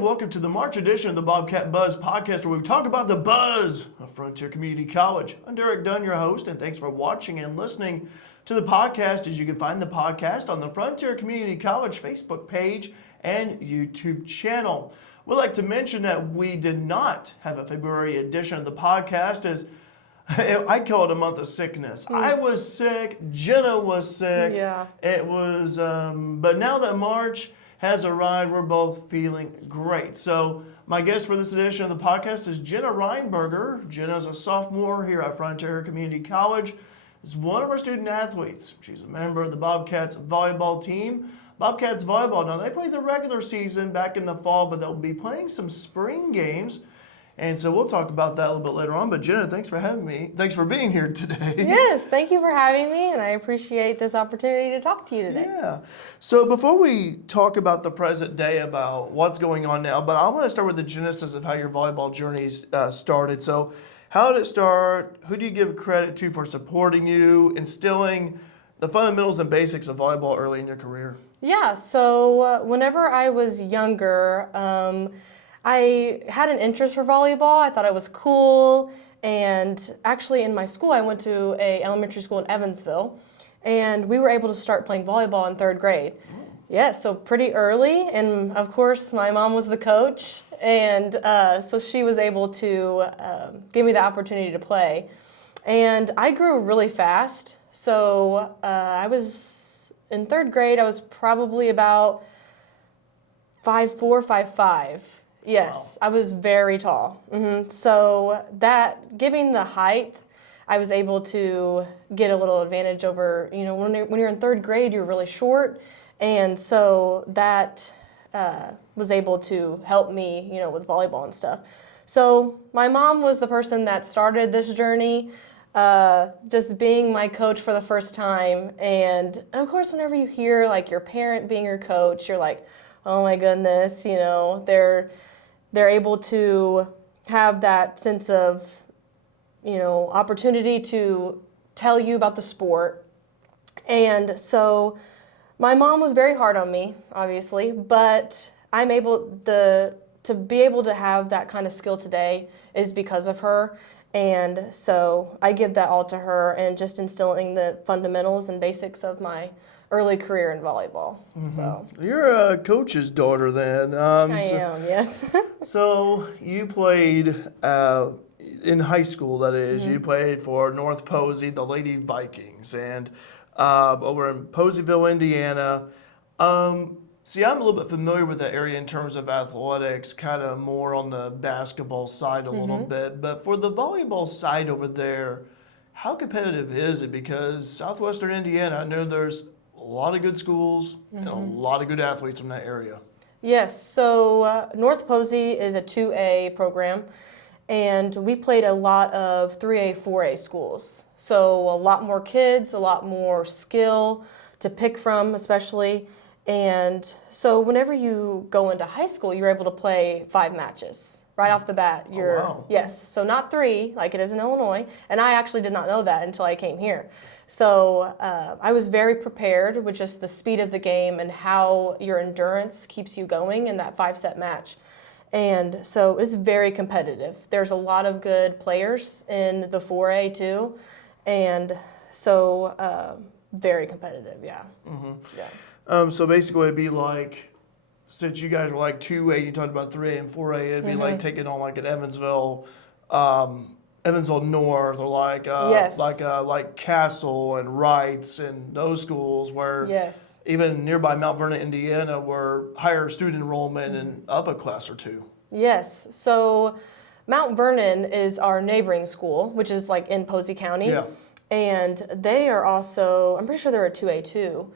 and welcome to the March edition of the Bobcat Buzz Podcast, where we talk about the buzz of Frontier Community College. I'm Derek Dunn, your host, and thanks for watching and listening to the podcast. As you can find the podcast on the Frontier Community College Facebook page and YouTube channel. We'd like to mention that we did not have a February edition of the podcast, as I call it a month of sickness. I was sick, Jenna was sick. Yeah. It was, but now that March has arrived, we're both feeling great. So my guest for this edition of the podcast is Jenna Rhineburger. Jenna is a sophomore here at Frontier Community College. Is one of our student athletes. She's a member of the Bobcats volleyball team. Bobcats volleyball, now they played the regular season back in the fall, but they'll be playing some spring games. And so we'll talk about that a little bit later on. But Jenna, thanks for having me. Thanks for being here today. Yes, thank you for having me, and I appreciate this opportunity to talk to you today. Yeah. So before we talk about the present day, about what's going on now, but I want to start with the genesis of how your volleyball journey started. So how did it start? Who do you give credit to for supporting you, instilling the fundamentals and basics of volleyball early in your career? Yeah, so whenever I was younger, I had an interest for volleyball. I thought it was cool. And actually in my school, I went to an elementary school in Evansville, and we were able to start playing volleyball in third grade. Yeah, so pretty early. And of course, my mom was the coach. And so she was able to give me the opportunity to play. And I grew really fast. So I was in third grade, I was probably about 5'4", 5'5". Yes, wow. I was very tall. So that, giving the height, I was able to get a little advantage over, when you're in third grade, you're really short. And so that was able to help me, with volleyball and stuff. So my mom was the person that started this journey, just being my coach for the first time. And of course, whenever you hear like your parent being your coach, you're like, oh my goodness, they're able to have that sense of, opportunity to tell you about the sport. And so my mom was very hard on me, obviously, but I'm able to be able to have that kind of skill today is because of her. And so I give that all to her and just instilling the fundamentals and basics of my early career in volleyball. So You're a coach's daughter then. I am, yes. So you played in high school, that is. You played for North Posey, the Lady Vikings, and over in Poseyville, Indiana. See, I'm a little bit familiar with that area in terms of athletics, kind of more on the basketball side a little bit. But for the volleyball side over there, how competitive is it? Because Southwestern Indiana, I know there's a lot of good schools and a lot of good athletes from that area. Yes, so North Posey is a 2A program, and we played a lot of 3A, 4A schools. So a lot more kids, a lot more skill to pick from, especially. And so whenever you go into high school, you're able to play 5 matches. Right off the bat, wow. Yes, so not 3 like it is in Illinois, and I actually did not know that until I came here. So I was very prepared with just the speed of the game and how your endurance keeps you going in that 5-set match. And so it's very competitive. There's a lot of good players in the 4A too, and so very competitive, yeah. So basically it'd be like, since you guys were like 2A, you talked about 3A and 4A, it'd be like taking on like an Evansville North, or like Castle and Wrights and those schools where even nearby Mount Vernon, Indiana, were higher student enrollment and up a class or two. Yes, so Mount Vernon is our neighboring school, which is like in Posey County. Yeah. And they are also, I'm pretty sure they're a 2A too.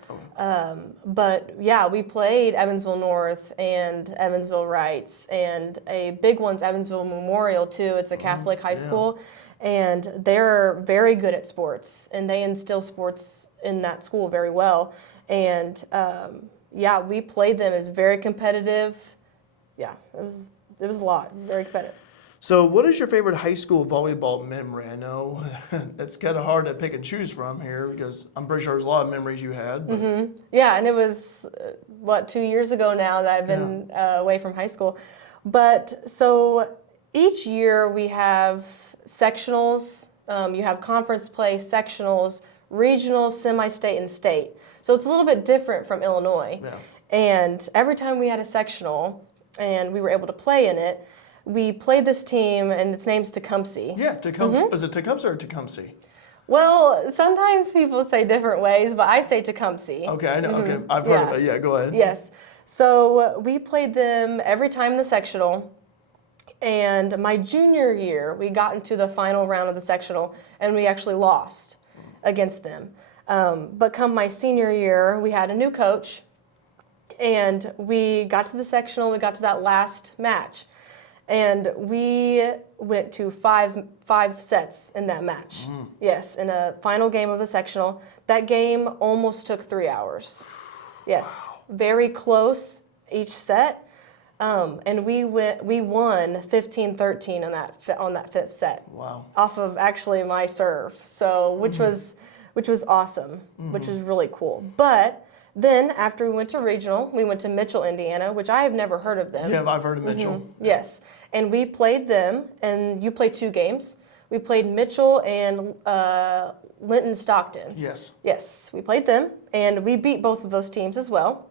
But yeah, we played Evansville North and Evansville Wrights, and a big one's Evansville Memorial too. It's a Catholic high school, and they're very good at sports, and they instill sports in that school very well. And yeah, we played them. It's very competitive. Yeah, it was a lot, very competitive. So, what is your favorite high school volleyball memory? I know it's kind of hard to pick and choose from here because I'm pretty sure there's a lot of memories you had. But Yeah, and it was, 2 years ago now that I've been away from high school. But so each year we have sectionals, you have conference play, sectionals, regional, semi-state, and state. So it's a little bit different from Illinois. Yeah. And every time we had a sectional and we were able to play in it, we played this team, and its name's Tecumseh. Yeah, Tecumseh. Is it Tecumseh or Tecumseh? Well, sometimes people say different ways, but I say Tecumseh. Okay, I know. Okay, I've heard of it. Yeah, go ahead. Yes. So we played them every time in the sectional. And my junior year, we got into the final round of the sectional, and we actually lost against them. But come my senior year, we had a new coach, and we got to the sectional. We got to that last match. And we went to five sets in that match. Yes, in a final game of the sectional. That game almost took 3 hours. Yes, very close each set. And we won 15-13 on that fifth set. Wow. Off of actually my serve. So which was awesome, which was really cool. But then after we went to regional, we went to Mitchell, Indiana, which I have never heard of them. Yeah, I've heard of Mitchell. Yes, and we played them, and you played 2 games. We played Mitchell and Linton Stockton. Yes. Yes, we played them, and we beat both of those teams as well.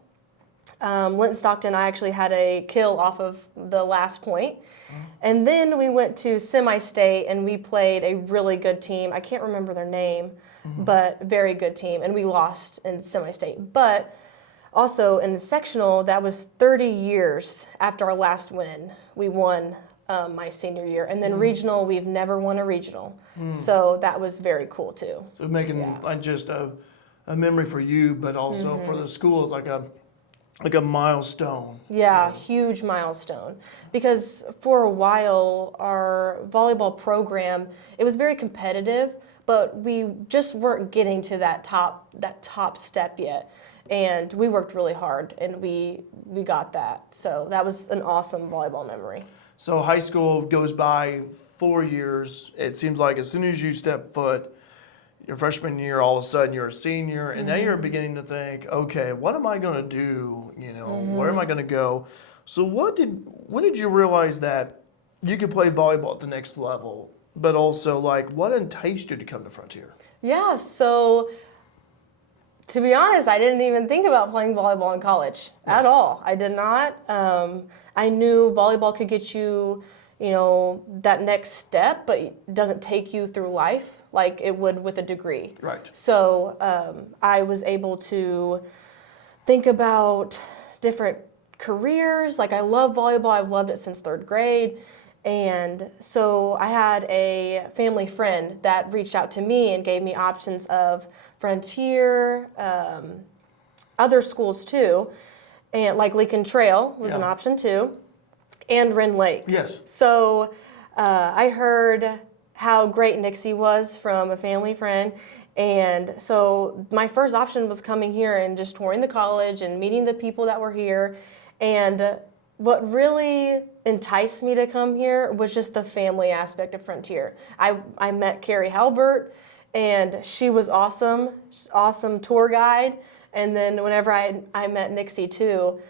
Linton Stockton, I actually had a kill off of the last point. And then we went to semi-state, and we played a really good team. I can't remember their name, but very good team, and we lost in semi-state. But also in the sectional, that was 30 years after our last win. We won my senior year. And then regional, we've never won a regional. So that was very cool too. So making not just a memory for you, but also for the school, it's like a milestone. Yeah, huge milestone. Because for a while, our volleyball program, it was very competitive, but we just weren't getting to that top step yet. And we worked really hard, and we got that. So that was an awesome volleyball memory. So high school goes by 4 years. It seems like as soon as you step foot, your freshman year, all of a sudden you're a senior, and now you're beginning to think, okay, what am I going to do? Where am I going to go? So when did you realize that you could play volleyball at the next level, but also like what enticed you to come to Frontier? Yeah, so to be honest, I didn't even think about playing volleyball in college at all. I did not. I knew volleyball could get you, that next step, but it doesn't take you through life like it would with a degree. Right. So I was able to think about different careers. Like I love volleyball. I've loved it since 3rd grade. And so I had a family friend that reached out to me and gave me options of Frontier, other schools too, and like Lincoln Trail was an option too, and Rend Lake. Yes. So I heard how great Nixie was from a family friend, and so my first option was coming here and just touring the college and meeting the people that were here. And what really enticed me to come here was just the family aspect of Frontier. I met Carrie Halbert, and she was awesome tour guide. And then whenever I met Nixie too,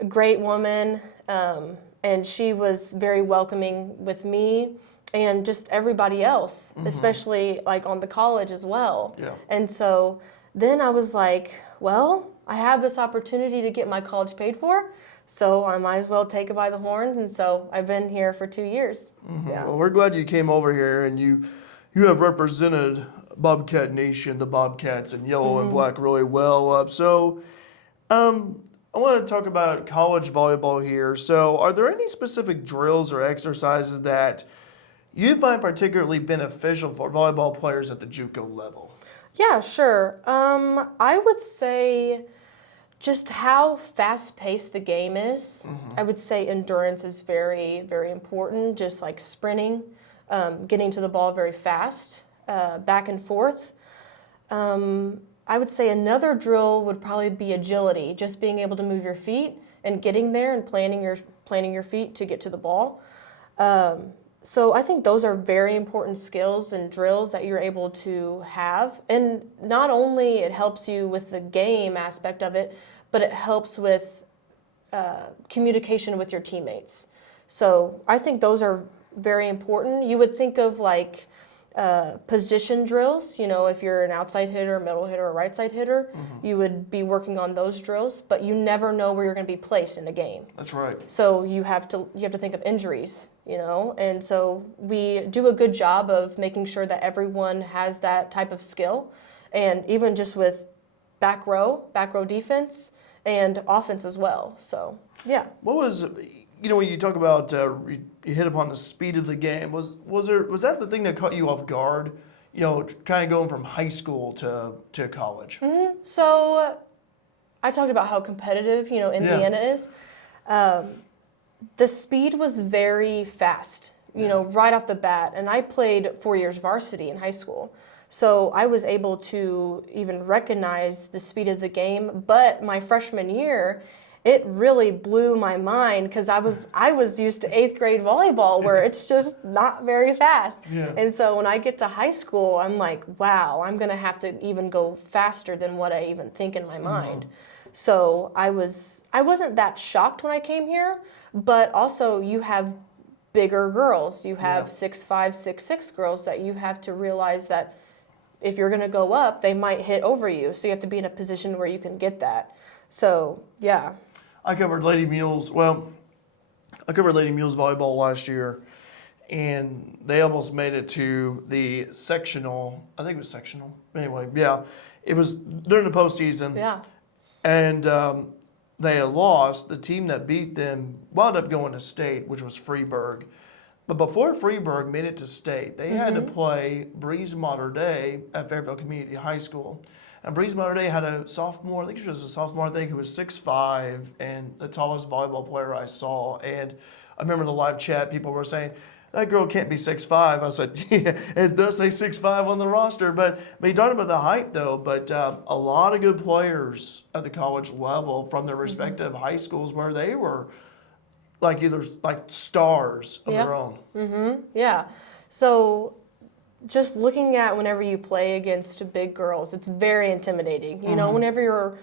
a great woman, and she was very welcoming with me and just everybody else, especially like on the college as well. Yeah. And so then I was like, well, I have this opportunity to get my college paid for, so I might as well take it by the horns. And so I've been here for 2 years. Yeah. Well, we're glad you came over here, and you have represented Bobcat Nation, the Bobcats in yellow and black really well. So I want to talk about college volleyball here. So are there any specific drills or exercises that you find particularly beneficial for volleyball players at the JUCO level? Yeah, sure. I would say just how fast-paced the game is. I would say endurance is very, very important, just like sprinting, getting to the ball very fast, back and forth. I would say another drill would probably be agility, just being able to move your feet and getting there and planning your feet to get to the ball. So I think those are very important skills and drills that you're able to have. And not only it helps you with the game aspect of it, but it helps with communication with your teammates. So I think those are very important. You would think of like position drills, if you're an outside hitter, middle hitter, or right side hitter, you would be working on those drills, but you never know where you're going to be placed in a game. That's right. So you have to think of injuries, and so we do a good job of making sure that everyone has that type of skill, and even just with back row defense and offense as well. So yeah. What was, when you talk about you hit upon the speed of the game, was that the thing that caught you off guard? Kind of going from high school to college. Mm-hmm. So I talked about how competitive, Indiana is. The speed was very fast, right off the bat. And I played 4 years varsity in high school. So I was able to even recognize the speed of the game. But my freshman year, it really blew my mind because I was used to 8th grade volleyball where it's just not very fast. Yeah. And so when I get to high school, I'm like, wow, I'm going to have to even go faster than what I even think in my mind. So I wasn't that shocked when I came here, but also you have bigger girls. You have 6'5", 6'6" girls that you have to realize that if you're going to go up, they might hit over you. So you have to be in a position where you can get that. So, yeah. I covered Lady Mules volleyball last year, and they almost made it to the sectional. I think it was sectional. Anyway, yeah. It was during the postseason. Yeah. And they had lost. The team that beat them wound up going to state, which was Freeburg. But before Freeburg made it to state, they had to play Breeze Mater Dei at Fairfield Community High School. And Breeze Mater Dei had a sophomore, I think she was a sophomore, who was 6'5", and the tallest volleyball player I saw. And I remember in the live chat, people were saying, that girl can't be 6'5". I said, yeah, it does say 6'5" on the roster. But you talked about the height, though. But a lot of good players at the college level from their respective high schools where they were either stars of their own. Mm-hmm. Yeah. So just looking at whenever you play against big girls, it's very intimidating. Whenever you're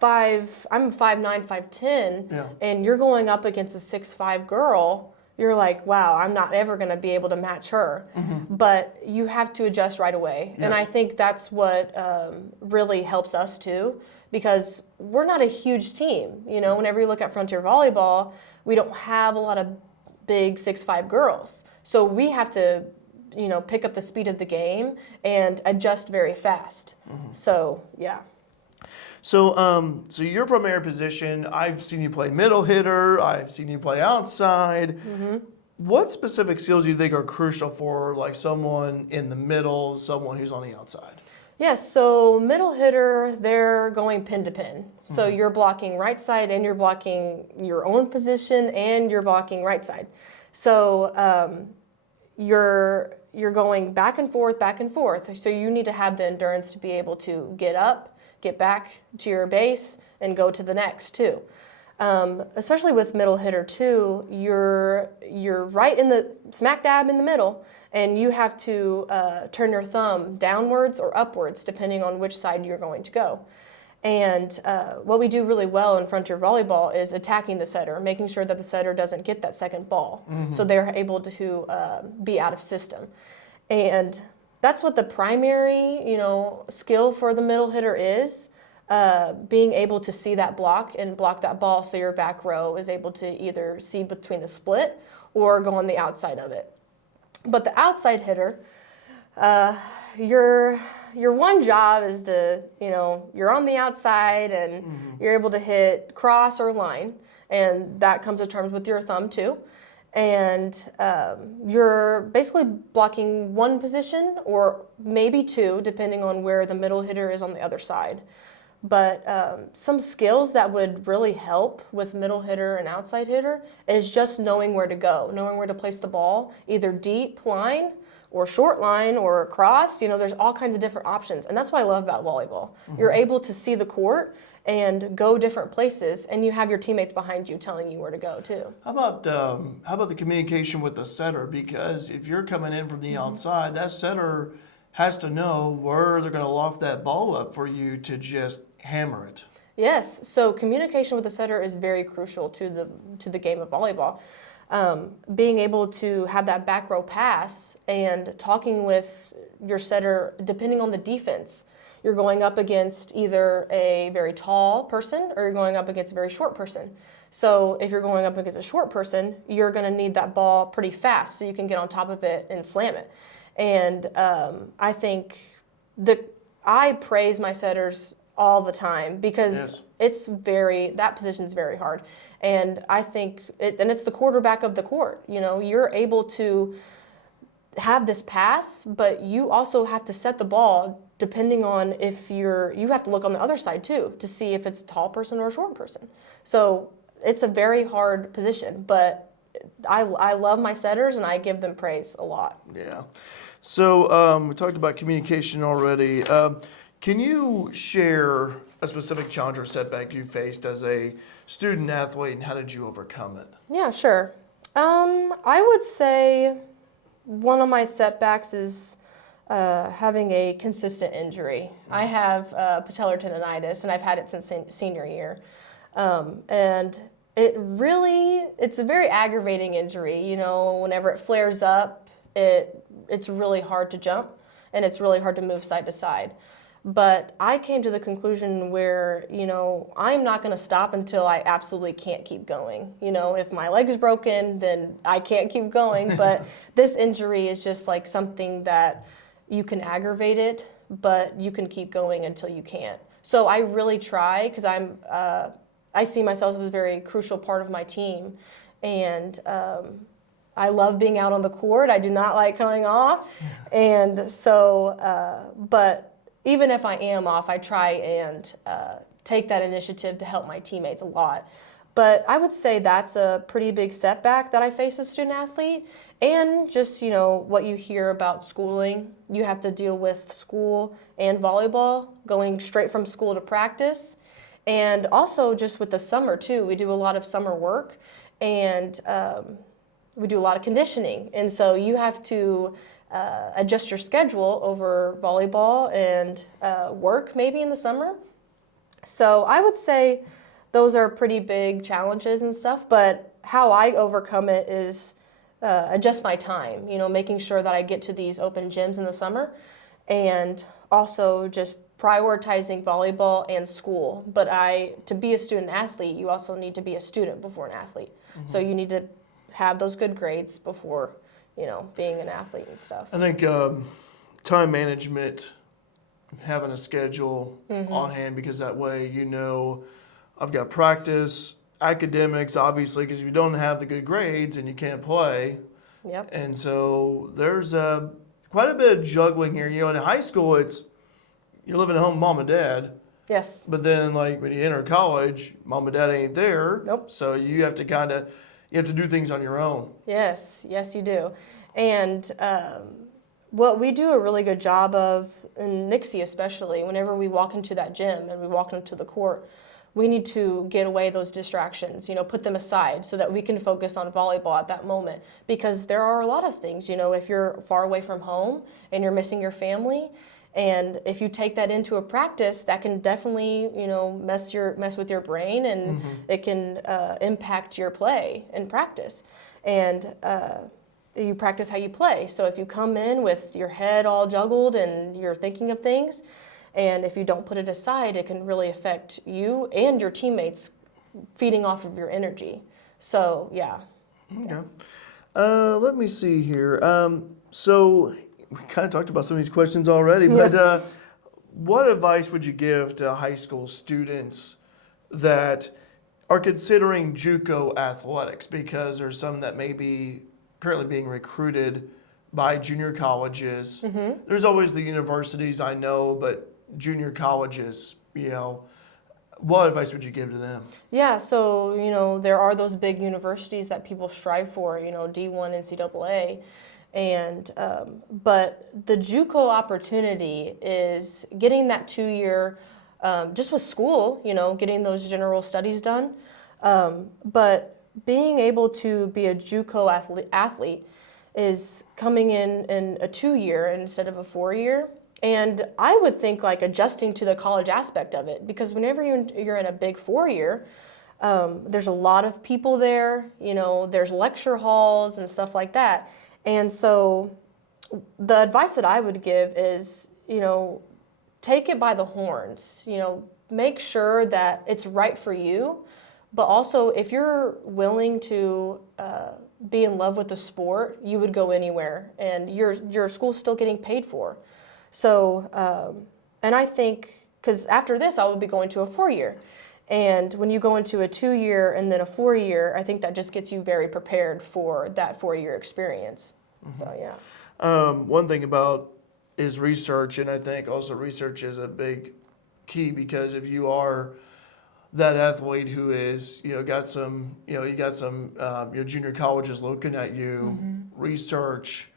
I'm 5'9", 5'10", and you're going up against a 6'5" girl, you're like, wow, I'm not ever going to be able to match her. But you have to adjust right away. Yes. And I think that's what really helps us too, because we're not a huge team. Whenever you look at Frontier Volleyball, we don't have a lot of big 6'5" girls. So we have to, pick up the speed of the game and adjust very fast. So, yeah. So, your primary position, I've seen you play middle hitter, I've seen you play outside. What specific skills do you think are crucial for someone in the middle, someone who's on the outside? Yes, so middle hitter, they're going pin to pin. So you're blocking right side and you're blocking your own position and you're blocking right side. So you're going back and forth. So you need to have the endurance to be able to get up, get back to your base, and go to the next too. Especially with middle hitter too, you're right in the smack dab in the middle, and you have to turn your thumb downwards or upwards depending on which side you're going to go. And what we do really well in Frontier Volleyball is attacking the setter, making sure that the setter doesn't get that second ball, so they're able to be out of system. And that's what the primary, skill for the middle hitter is. Being able to see that block and block that ball so your back row is able to either see between the split or go on the outside of it. But the outside hitter, your one job is to, you're on the outside and you're able to hit cross or line, and that comes to terms with your thumb too. And you're basically blocking one position or maybe two, depending on where the middle hitter is on the other side. But some skills that would really help with middle hitter and outside hitter is just knowing where to go, knowing where to place the ball, either deep line or short line or cross. You know, there's all kinds of different options. And that's what I love about volleyball. You're able to see the court and go different places, and you have your teammates behind you telling you where to go too. How about the communication with the setter? Because if you're coming in from the outside, that setter has to know where they're going to loft that ball up for you to just hammer it. Yes, so communication with the setter is very crucial to the game of volleyball. Being able to have that back row pass and talking with your setter, depending on the defense. You're going up against either a very tall person or you're going up against a very short person. So if you're going up against a short person, you're going to need that ball pretty fast so you can get on top of it and slam it. And I think I praise my setters all the time because that position is very hard. And I think it's the quarterback of the court. You know, you're able to have this pass, but you also have to set the ball depending on if you have to look on the other side too to see if it's a tall person or a short person. So it's a very hard position, but I love my setters and I give them praise a lot. Yeah. So we talked about communication already. Can you share a specific challenge or setback you faced as a student athlete, and how did you overcome it? Yeah, sure. I would say one of my setbacks is having a consistent injury. I have patellar tendonitis, and I've had it since senior year. And it's a very aggravating injury. You know, whenever it flares up, it's really hard to jump, and it's really hard to move side to side. But I came to the conclusion where, you know, I'm not going to stop until I absolutely can't keep going. You know, if my leg is broken, then I can't keep going. But this injury is just like something that you can aggravate it, but you can keep going until you can't. So I really try because I see myself as a very crucial part of my team. And I love being out on the court. I do not like coming off. And so, but even if I am off, I try and take that initiative to help my teammates a lot. But I would say that's a pretty big setback that I face as a student athlete. And just, you know, what you hear about schooling, you have to deal with school and volleyball, going straight from school to practice. And also just with the summer too, we do a lot of summer work and we do a lot of conditioning. And so you have to adjust your schedule over volleyball and work maybe in the summer. So I would say those are pretty big challenges and stuff, but how I overcome it is adjust my time, you know, making sure that I get to these open gyms in the summer and also just prioritizing volleyball and school. But to be a student athlete, you also need to be a student before an athlete. Mm-hmm. So you need to have those good grades before, you know, being an athlete and stuff. I think time management, having a schedule on hand, because that way you know I've got practice, academics, obviously, because if you don't have the good grades and you can't play. Yep. And so there's quite a bit of juggling here. You know, in high school, you're living at home with mom and dad. Yes. But then, like, when you enter college, mom and dad ain't there. Nope. So you have to do things on your own. Yes, you do. And what we do a really good job of, in Nixie especially, whenever we walk into that gym and we walk into the court, we need to get away those distractions, you know, put them aside so that we can focus on volleyball at that moment. Because there are a lot of things, you know, if you're far away from home and you're missing your family, and if you take that into a practice, that can definitely, you know, mess with your brain, and it can impact your play in practice. And you practice how you play. So if you come in with your head all juggled and you're thinking of things, and if you don't put it aside, it can really affect you and your teammates feeding off of your energy. So, yeah. Okay. Let me see here. So we kind of talked about some of these questions already, but what advice would you give to high school students that are considering JUCO athletics? Because there's some that may be currently being recruited by junior colleges. There's always the universities, I know, but junior colleges, you know, what advice would you give to them? Yeah, so, you know, there are those big universities that people strive for, you know, D1, NCAA. And but the JUCO opportunity is getting that 2 year, just with school, getting those general studies done. But being able to be a JUCO athlete is coming in a 2 year instead of a 4 year. And I would think like adjusting to the college aspect of it, because whenever you're in a big 4 year, there's a lot of people there, there's lecture halls and stuff like that. And so the advice that I would give is, take it by the horns, make sure that it's right for you. But also, if you're willing to be in love with the sport, you would go anywhere, and your school's still getting paid for. So, and I think, because after this, I will be going to a 4 year. And when you go into a 2 year and then a 4 year, I think that just gets you very prepared for that 4 year experience. So, yeah. One thing about is research, and I think also research is a big key, because if you are that athlete who is, got some, your junior colleges looking at you, research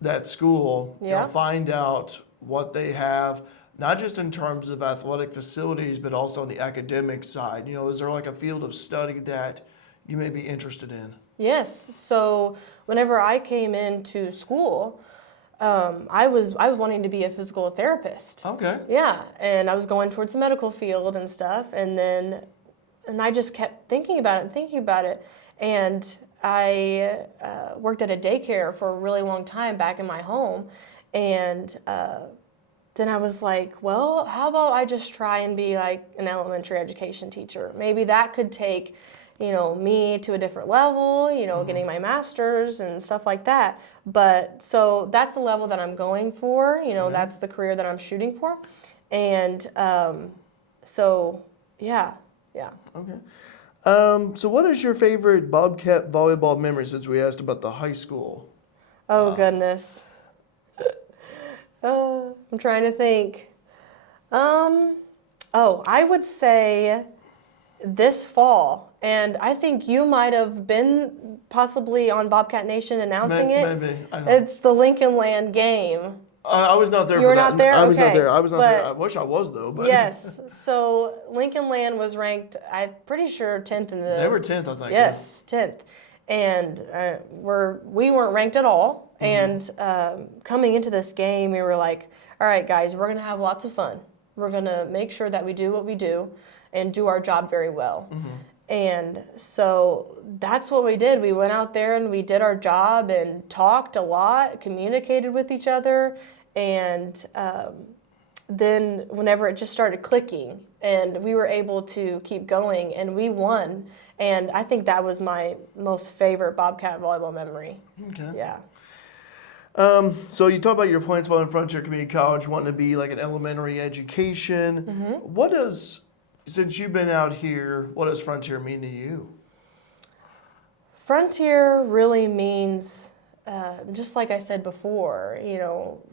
that school, find out what they have, not just in terms of athletic facilities, but also on the academic side. Is there like a field of study that you may be interested in? Yes. So whenever I came into school, I was wanting to be a physical therapist. Okay. Yeah, and I was going towards the medical field and stuff, and I just kept thinking about it, and I worked at a daycare for a really long time back in my home, and then I was like, well, how about I just try and be like an elementary education teacher? Maybe that could take me to a different level, getting my master's and stuff like that. But so that's the level that I'm going for, that's the career that I'm shooting for. And so, yeah. Okay. So what is your favorite Bobcat volleyball memory, since we asked about the high school? Oh, goodness. I'm trying to think. I would say this fall. And I think you might have been possibly on Bobcat Nation announcing it. Maybe. It's the Lincoln Land game. I was not there You for were that. not there? I was not Okay. there. I was not But- there. I wish I was, though. But Yes. So Lincoln Land was ranked, I'm pretty sure, 10th in the... They were 10th, I think. Yes, 10th. And we weren't ranked at all. And coming into this game, we were like, all right, guys, we're going to have lots of fun. We're going to make sure that we do what we do and do our job very well. And so that's what we did. We went out there and we did our job and talked a lot, communicated with each other. And then whenever it just started clicking and we were able to keep going and we won. And I think that was my most favorite Bobcat volleyball memory. Okay. Yeah. So you talk about your plans while in Frontier Community College, wanting to be like an elementary education. What does, since you've been out here, what does Frontier mean to you? Frontier really means, just like I said before,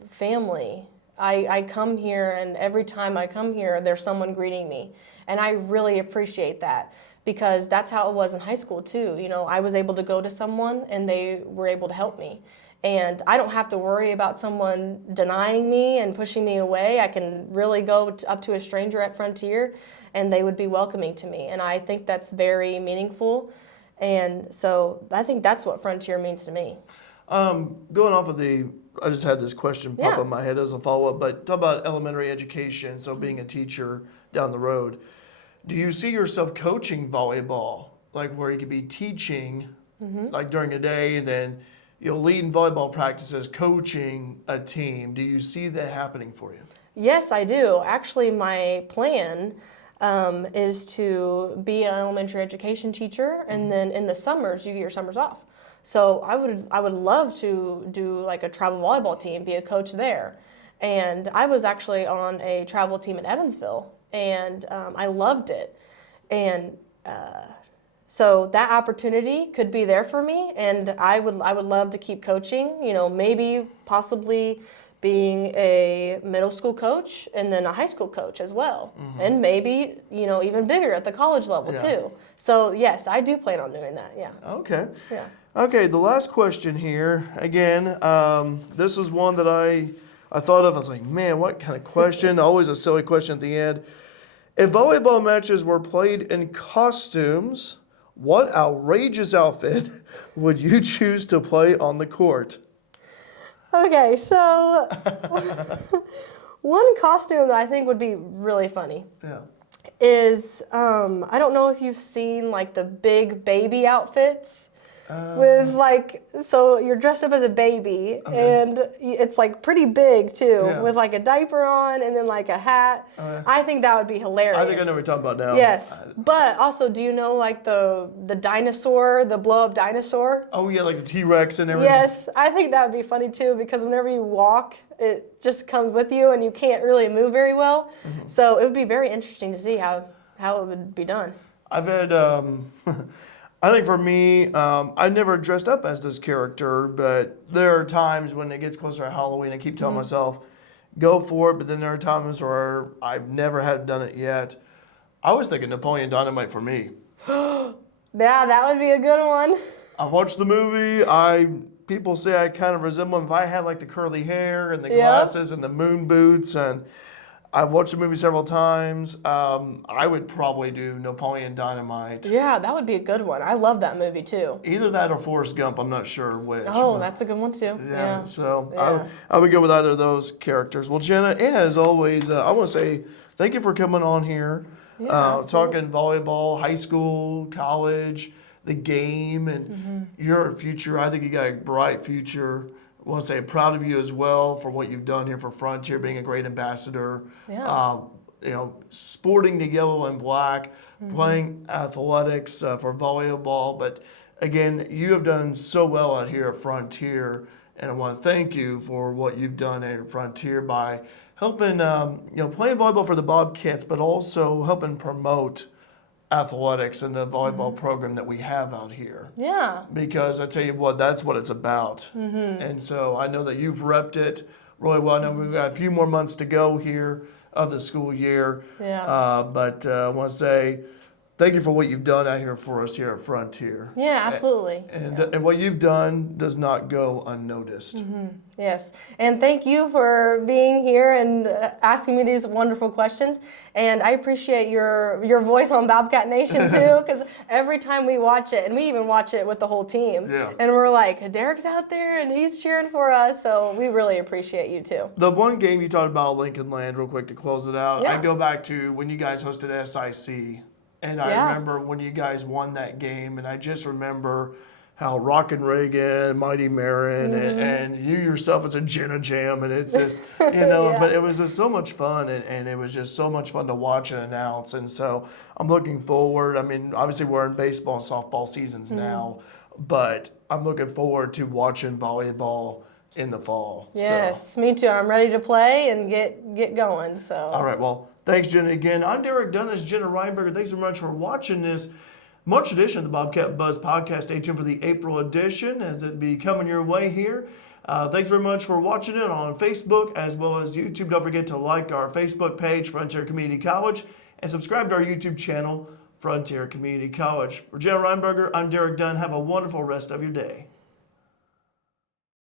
family. I come here, and every time I come here, there's someone greeting me. And I really appreciate that, because that's how it was in high school too. I was able to go to someone and they were able to help me. And I don't have to worry about someone denying me and pushing me away. I can really go up to a stranger at Frontier and they would be welcoming to me. And I think that's very meaningful. And so I think that's what Frontier means to me. Going off of I just had this question pop Yeah. in my head as a follow-up, but talk about elementary education, so being a teacher down the road. Do you see yourself coaching volleyball, like where you could be teaching, like during a day, and then leading volleyball practices, coaching a team? Do you see that happening for you? Yes, I do. Actually, my plan is to be an elementary education teacher, and then in the summers, you get your summers off. So I would love to do like a travel volleyball team, be a coach there. And I was actually on a travel team in Evansville, and I loved it. And so that opportunity could be there for me, and I would love to keep coaching. Maybe possibly being a middle school coach and then a high school coach as well. And maybe, even bigger at the college level too. So yes, I do plan on doing that, yeah. Okay. Yeah. Okay, the last question here. Again, this is one that I thought of. I was like, man, what kind of question? Always a silly question at the end. If volleyball matches were played in costumes, what outrageous outfit would you choose to play on the court? Okay, so one costume that I think would be really funny is, I don't know if you've seen like the big baby outfits. With so you're dressed up as a baby, and it's like pretty big too, with like a diaper on and then like a hat. I think that would be hilarious. I think I know what you're talking about now. Yes, but also, do you know like the dinosaur, the blow up dinosaur? Oh yeah, like the T-Rex and everything. Yes, I think that would be funny too, because whenever you walk, it just comes with you and you can't really move very well. So it would be very interesting to see how it would be done. I've had, I think for me, I never dressed up as this character, but there are times when it gets closer to Halloween, I keep telling myself, go for it, but then there are times where I've never had done it yet. I was thinking Napoleon Dynamite for me. Yeah, that would be a good one. I watched the movie. People say I kind of resemble him. If I had like the curly hair and the glasses and the moon boots, and I've watched the movie several times, I would probably do Napoleon Dynamite. Yeah, that would be a good one. I love that movie too. Either that or Forrest Gump. I'm not sure which. Oh, that's a good one too. Yeah. So I would go with either of those characters. Well, Jenna, and as always, I want to say thank you for coming on here, talking volleyball, high school, college, the game, and your future. I think you got a bright future. I want to say proud of you as well for what you've done here for Frontier, being a great ambassador. Yeah. Sporting the yellow and black, playing athletics for volleyball. But again, you have done so well out here at Frontier, and I want to thank you for what you've done at Frontier by helping, playing volleyball for the Bobcats, but also helping promote athletics and the volleyball program that we have out here. Yeah. Because I tell you what, that's what it's about. And so I know that you've repped it really well. I know we've got a few more months to go here of the school year. Yeah. But I want to say thank you for what you've done out here for us here at Frontier. Yeah, absolutely. And what you've done does not go unnoticed. Yes, and thank you for being here and asking me these wonderful questions. And I appreciate your voice on Bobcat Nation too, because every time we watch it, and we even watch it with the whole team, and we're like, Derek's out there and he's cheering for us, so we really appreciate you too. The one game you talked about, Lincoln Land, real quick to close it out, Yeah. I go back to when you guys hosted SIC, and I remember when you guys won that game, and I just remember how Rockin' Reagan, Mighty Marin, and you yourself, it's a Jenna Jam, and it's just, but it was just so much fun, and it was just so much fun to watch and announce, and so I'm looking forward. I mean, obviously we're in baseball and softball seasons now, but I'm looking forward to watching volleyball in the fall. Yes, me too. I'm ready to play and get going. So. All right, well, thanks, Jenna, again. I'm Derek Dunn. This is Jenna Rhineburger. Thanks so much for watching this March edition of the Bobcat Buzz Podcast. Stay tuned for the April edition as it be coming your way here. Thanks very much for watching it on Facebook as well as YouTube. Don't forget to like our Facebook page, Frontier Community College, and subscribe to our YouTube channel, Frontier Community College. For Jenna Rhineburger, I'm Derek Dunn. Have a wonderful rest of your day.